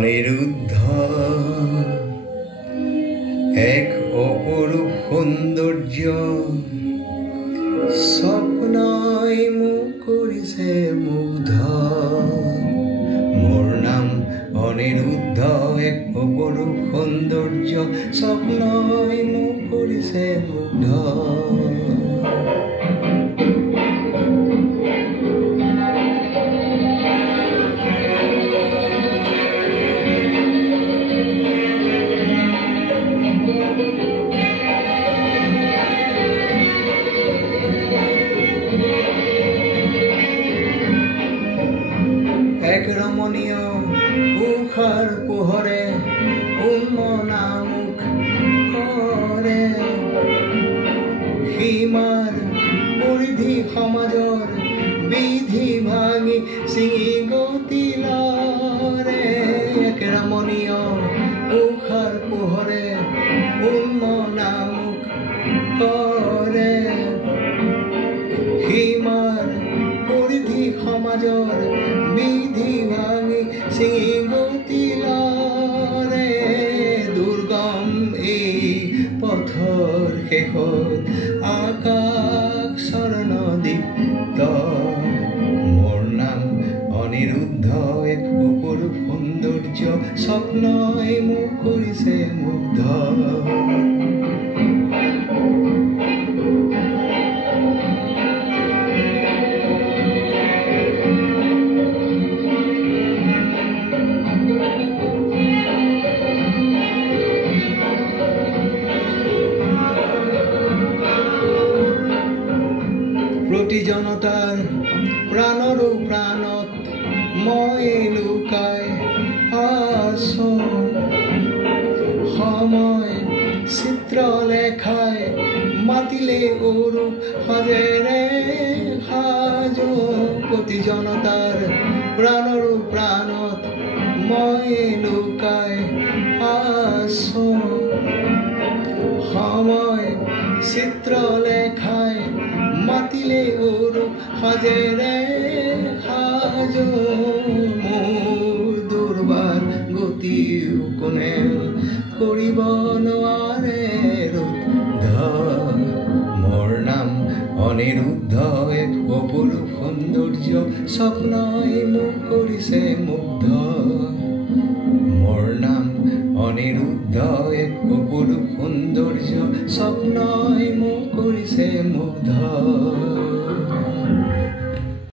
অনিৰুদ্ধ এক অপৰূপ সৌন্দৰ্য স্বপ্নই মোক কৰিছে মুগ্ধ। মোৰ নাম অনিৰুদ্ধ এক অপৰূপ সৌন্দৰ্য স্বপ্নই মোক কৰিছে মুগ্ধ। এক ৰমণীয় উষাৰ পোহৰে উন্মনা মুখ কৰে। সীমাৰ পৰিধি সমাজৰ বিধি ভাঙি ছিঙি গতি লৰে। এক ৰমণীয় উষাৰ পোহৰে উন্মনা মুখ কৰে। সীমাৰ পৰিধি সমাজৰ বিধি ভাঙি ছিঙি গতি লৰে। দুৰ্গম এই পথৰ শেষত আকাশ স্বৰ্ণদীপ্ত। মোৰ নাম অনিৰুদ্ধ এক অপৰূপ সৌন্দৰ্য স্বপ্নই মোক কৰিছে মুগ্ধ। প্ৰতি জনতাৰ প্ৰাণৰো প্ৰাণত মই লুকাই আছো। সময় চিত্ৰ লেখাই মাতিলে অৰূপ সাজেৰে সাজো। প্ৰতি জনতাৰ প্ৰাণৰো প্ৰাণত মই লুকাই আছো। সময় চিত্ৰ লেখাই মাতিলে অৰূপ সাজেৰে সাজো। মোৰ দুৰ্বাৰ গতিও কোনে কৰিব নোৱাৰে ৰুদ্ধ। মোৰ নাম অনিৰুদ্ধ এক অপৰূপ সৌন্দৰ্য স্বপ্নই মোক কৰিছে মুগ্ধ। মোৰ নাম অনিৰুদ্ধ এক অপৰূপ সৌন্দৰ্য স্বপ্নই মোক কৰিছে মুগ্ধ।